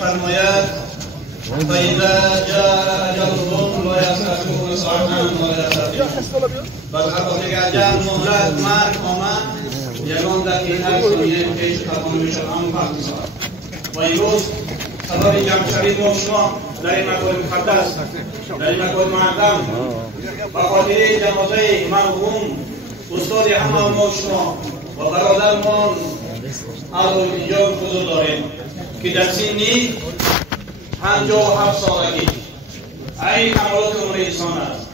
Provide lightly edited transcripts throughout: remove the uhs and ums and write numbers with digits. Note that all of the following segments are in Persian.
فرماید فإذا جاء أجلهم لا يستأخرون ساعة ولا يستقدمون. بس وقتی که اجل مهلت مرگ آمد یگان دقیقه ثانیه پیش تمام میشد همون وقت ساعت. و امروز سبب جمع شوید با شما در این مکان مقدس، در این مکان معظم و خاطر جنازه مرحوم استاد همه ما شما و برادرمان اینجا حضور داریم که در سنی 57 سالگی این کمالات امور انسان است.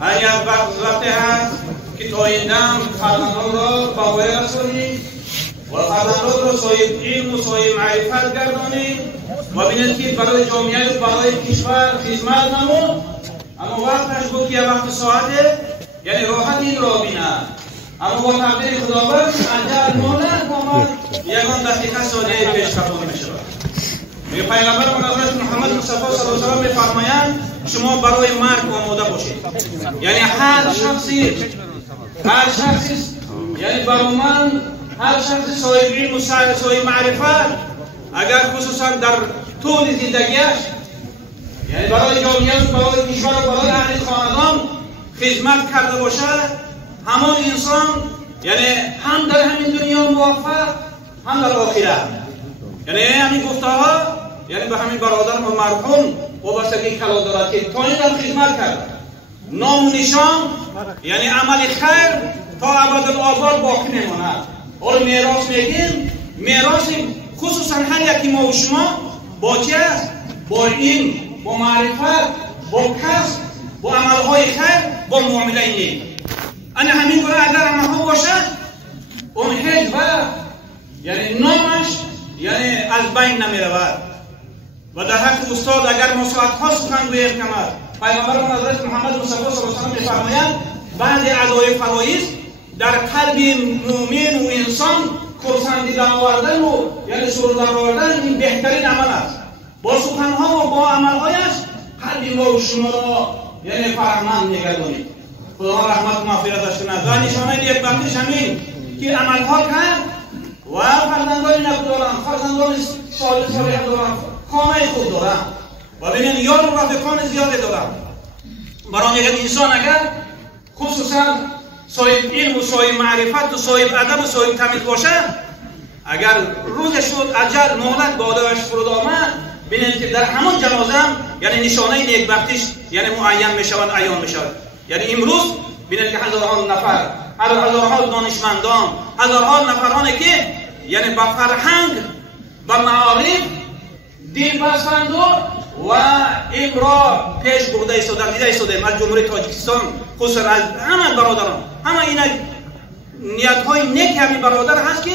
این وقتی هست که تا این دم فرزندان را باور رسانید و فرزندان را صاحب علم و صاحب معرفت گردانید و بینید که برای جامعه و برای کشور خدمت نمود. اما وقتش بود که وقت ساعته یعنی راحت این را بیند. اما با تقدیر خداوند اجل مهلت آمد یگان دقیقه ثانیه پیش تمام میشود. پیغمبر حضرت محمد مصطفی صلی الله علیه و آله میفرمایند شما برای مرگ آماده باشید. یعنی هر شخصی یعنی برای من هر شخص صاحب علم و صاحب معرفت اگر خصوصا در طول زندگیش یعنی برای جامعه برای کشور و برای اهل خاندان خدمت کرده باشد همان انسان یعنی هم در همین دنیا موفق هم در آخرت. یعنی همین گفته ها یعنی به همین برادر مرحوم وابستگی کلا دارد که تا این در خدمت کرد نام و نشان یعنی عمل خیر تا ابدالآباد باقی نماند. اور میراث میگیم میراث خصوصا هر یکی ما و شما با چی است؟ با علم، با معرفت، با کسب، با عملهای خیر، با معامله نیک. انا همین گونه اگر عملها باشد اون هیچ وقت یعنی نامش یعنی از بین نمی رود. و در حق استاد اگر ما ساعتها سخن گوییم کمر پیغمبر حضرت محمد مصطفی صلی الله علیه و آله میفرمایند بعد ادای فرایض در قلب مؤمن و انسان خرسندیدن آوردن و یعنی سرور آوردن این بهترین عمل است. با سخنها و با عملهایش قلب ما و شما را یعنی فرهمند نگردانید. خدا رحمت و مغفرتش کند. و نشانه نیکبختیش همین که عملها کرد و فرزندان نک دارن، فرزندان صالح دارن، خانه خود دارن و ببینید یار و رفیقان زیاده دارن. برای یک انسان اگر خصوصا صاحب علم و صاحب معرفت و صاحب ادب و صاحب تمیز باشه اگر روز شد اجل مهلت به آدمش فرود آمد ببینید که در همون جنازه یعنی نشانه نیکبختیش یعنی معین میشود، عیان میشود. یعنی امروز ببینید که هزارها نفر، هزارها دانشمندان، هزارها نفرانی که یعنی با فرهنگ و معارف دل بستند و این را پیش برده ایستادند. دیده ایستادیم از جمهوری تاجیکستان خصوصا از همه برادران همه این نیت های نیک همین برادر هست که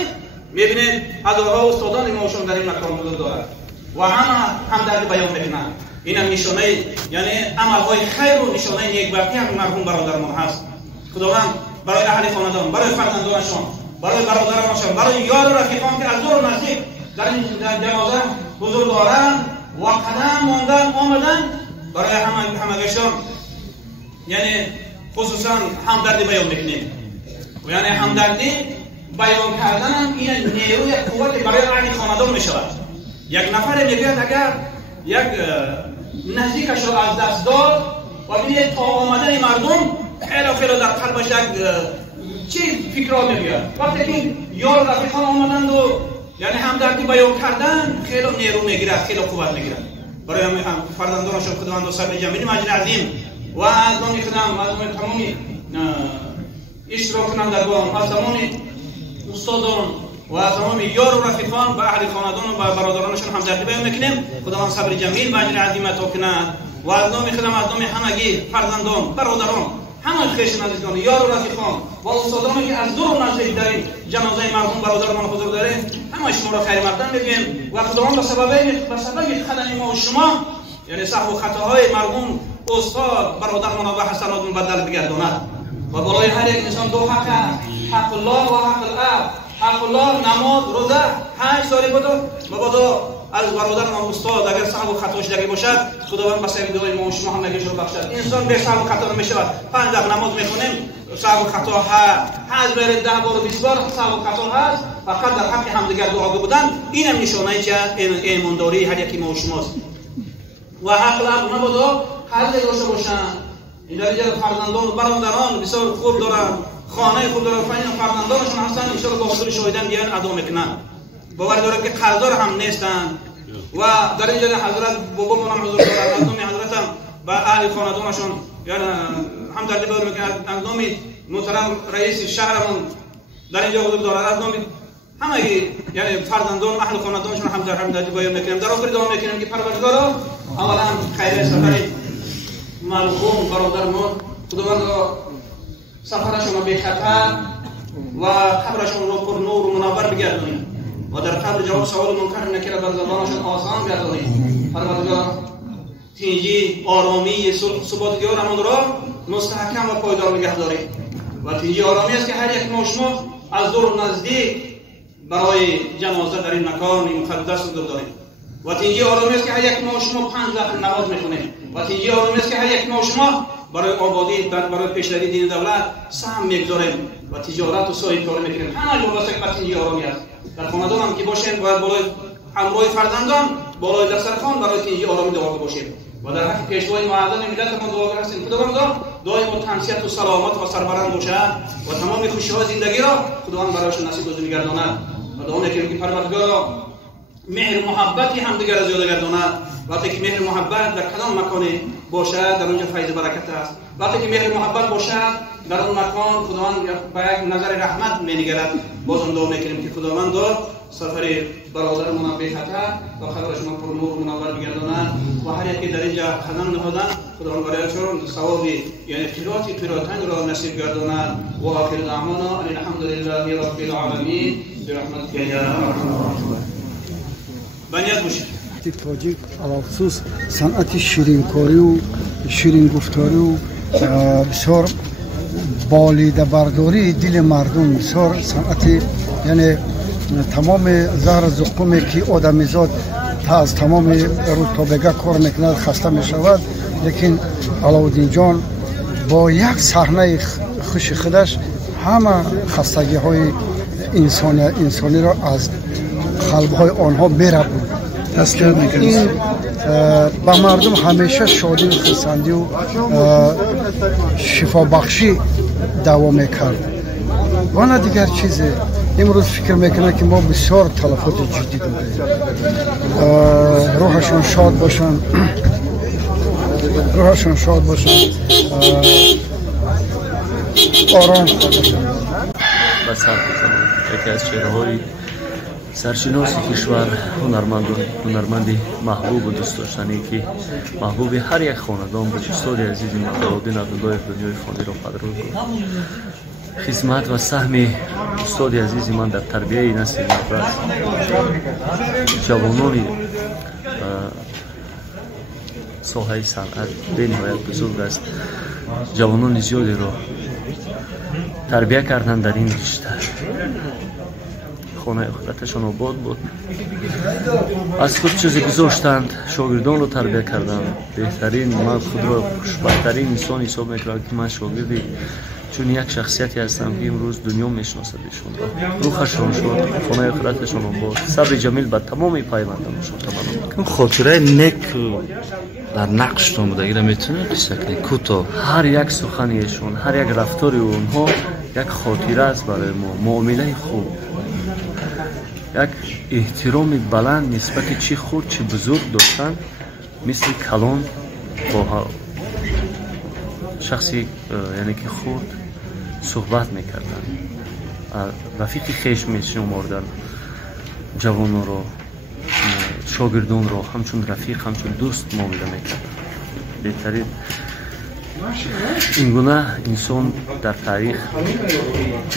میبینید هزارها استادان ماشون در این مکان حضور دارد و همه همدردی بیان میکنند. این هم نشانه یعنی عمل های خیر و نشانه نیکبختی هم مرحوم برادرمان هست. خداوند برای اهل خاندان، برای فرزندانشان، برای برادرانشان، برای یار و رفیقان که از دور و نزدیک در این جنازه حضور دارند و قدم ماندن آمدن برای همگشان یعنی خصوصا همدردی بیان میکنیم. و یعنی همدردی بیان کردن این نیروی قوت برای اهل خاندان میشود. یک نفر میگوید اگر یک نزدیکش را از دست داد و ببینید تا آمدن مردم خیلی در قلبش یک چی فکرها میگوید. وقتی که یار رفیقان آمدند و یعنی همدردی بیان کردن خیلی نیرو میگیرد، خیلی قوت میگیرد. برای فرزندانشان خداوند صبر جمیل مجد عظیم و از نام خدام از نام تمامی اشتراک کنندگان، از تمام استادان و از تمام یار و رفیقان و اهل خاندان و برادرانشان همدردی بیان میکنیم. خداوند صبر جمیل مجد عظیم عطا کند و از نام خدام از نام همگی فرزندان، برادران، همه خویش نزدیکان، یار و رفیقان و استادانی که از دور و نزدیک در این جنازه مرحوم برادرمان حضور داریم همه شما را خیر مقدم میگیم و خداوند به سبب خدمت ما و شما یعنی سهو و خطاهای مرحوم استاد برادرمان و حسنات بدل بگرداند. و برای هر یک انسان دو حق حق الله و حق الاب. حق الله نماز، روزه، حج سالی بود و از برادرم استاد اگر سهو و خطا شدگی باشد خداوند به سبب دعای ما و شما هم نگیش رو بخشد. انسان به سهو و خطا میشود. 5 دقیقه نماز میخونیم سهو و خطا هست برید 10 بار و 20 بار سهو و خطا هست فقط در حق همدیگر دعا بودن. این هم نشانه که ایمانداری هر یکی ما و شماست. و حق نبودا خرج داشته باشن. این در اینجا فرزندان و برادران بسیار خوب دارن، خانه خوب دارن، فرزندانشون هستن ان شاء الله با حضور شاهدان بیان ادا میکنن. باور دارم که قرضدار هم نیستن و در اینجا حضرت بابا من حضور دارن، از نام حضرت هم با اهل خاندانشون یعنی هم در دبیر میکنن، از نام محترم رئیس شهرمون در اینجا حضور دارن، از نام همه یعنی فرزندان اهل خاندانشون هم در همین دبیر میکنیم. در آخر دعا میکنیم که پروردگارا اولا خیر سفر مرحوم برادرمون خداوند سفرشون به خطر و قبرشون رو پر نور و منور بگردونید و در قبر جواب سوال منکر نکره بر زبانشون آسان گردونید. پروردگار تینجی آرامی ثبات دیارمون را مستحکم و پایدار نگه دارید و تینجی آرامی است که هر یک ما شما از دور و نزدیک برای جنازه در این مکان مقدس رو دارید و تینجی آرامی است که هر یک ما شما 5 وقت نماز میخونید و تینجی آرامی است که هر یک ما شما برای آبادی برای پیشروی دین دولت سهم میگذاریم و تجارت و سایر کار میکنیم. همه وابسته به تینجی آرامی است. در خاندان هم که باشیم باید بالای همراه فرزندان بالای دسترخوان برای تینجی آرامی دعا باشیم و در حق پیشوای معظم ملت ما دعا هستیم. خداوند دائم و تنسیت و سلامت و سربلند باشد و تمام خوشی‌های زندگی را خداوند برایشون نصیب و می‌گرداند و دعا میکنیم که پروردگار مهر و محبتی هم دیگر از زیاده گرداند. وقتی که مهر و محبت در کدام مکانی باشد در اونجا فیض برکت است. وقتی که مهر و محبت باشد در اون مکان خداوند به یک نظر رحمت می‌نگرد. بازم دعا میکنیم که خداوند سفر برادرمون به خطر و خبرشون پر نور و منور بگرداند و هر یکی در اینجا قدم نهادن خداوند برایشون ثواب یعنی قراتین را نصیب گرداند. و آخر دعوانا ان الحمد لله رب العالمین برحمتک یا ارحم الراحمین. بنیاد باشید. تاجیک علاوه صنعت شیرینکاری و شیرین گفتاری و بسیار بالیده برداری دل مردم بسیار صنعت یعنی تمام زهر زقومی که آدمیزاد تا از تمام رتبه‌ها کار میکند خسته میشود لیکن علاءالدین جان با یک صحنه خوش خودش همه خستگی های انسانی را از قلب های آنها میربود. این با مردم همیشه شادی و خرسندی و شفا بخشی دوام میکرد و نه دیگر چیزی. امروز فکر میکنه که ما بسیار تلفات جدی داریم. روحشان شاد باشن، روحشان شاد باشن، آرام باشن. بس یکی از چهره‌های سرشناس کشور هنرمندی محبوب و دوست داشتنی که محبوب هر یک خاندان بود. استاد عزیز مقدادین عبدالله دنیای فانی را پدرود بود. خدمت و سهم استاد عزیز من در تربیه نسل نوجوان جوانان ساحه صنعت به نهایت بزرگ است. جوانان زیادی را تربیه کردن در این رشته. خانه خودتشان آباد بود. از خود چیزی گذاشتند، شاگردان رو تربیه کردند. بهترین من خود را خوشبخت‌ترین انسان حساب می‌کنم که من شاگردی چون یک شخصیتی هستم که امروز دنیا میشناسد ایشون را. روحشان شد، خانه خودتشان آباد. صبر جمیل بر تمام پیوندانشان تمام می‌کنم. خاطره نیک در نقش آمدگی را میتونه بسکلی کوتاه. هر یک سخنیشون، هر یک رفتار اونها یک خاطره است برای ما. معامله خوب، یک احترام بلند نسبت چی خود چی بزرگ داشتن، مثل کلان با شخصی یعنی که خود صحبت میکردن، رفیق خیش میشمردن، جوانان رو شاگردان رو همچون رفیق همچون دوست معامله میکردن. بهترین این گونه انسان در تاریخ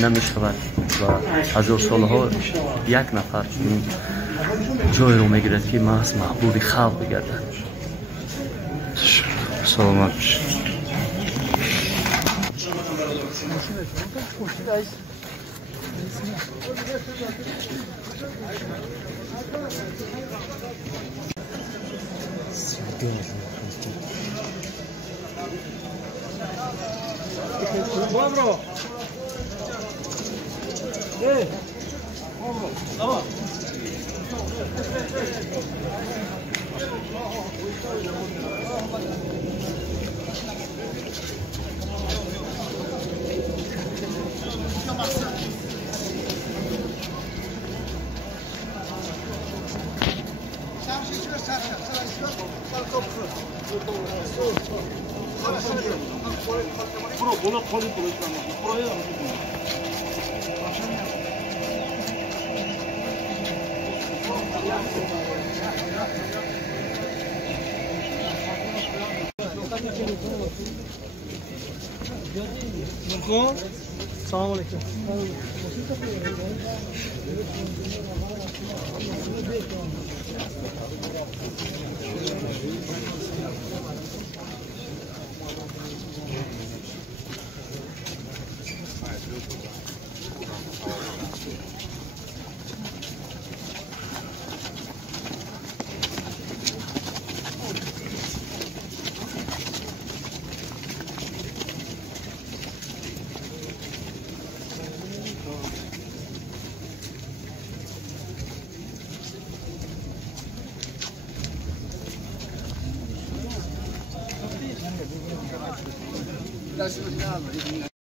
نمیشود و هزار سالها یک نفر چنین جای رو میگیرد که محض محبوب خلق بگردد. سلامت باشید. Dobro. Dobro. Bunu kolu bulacağım. Buraya Selamun Aleyküm.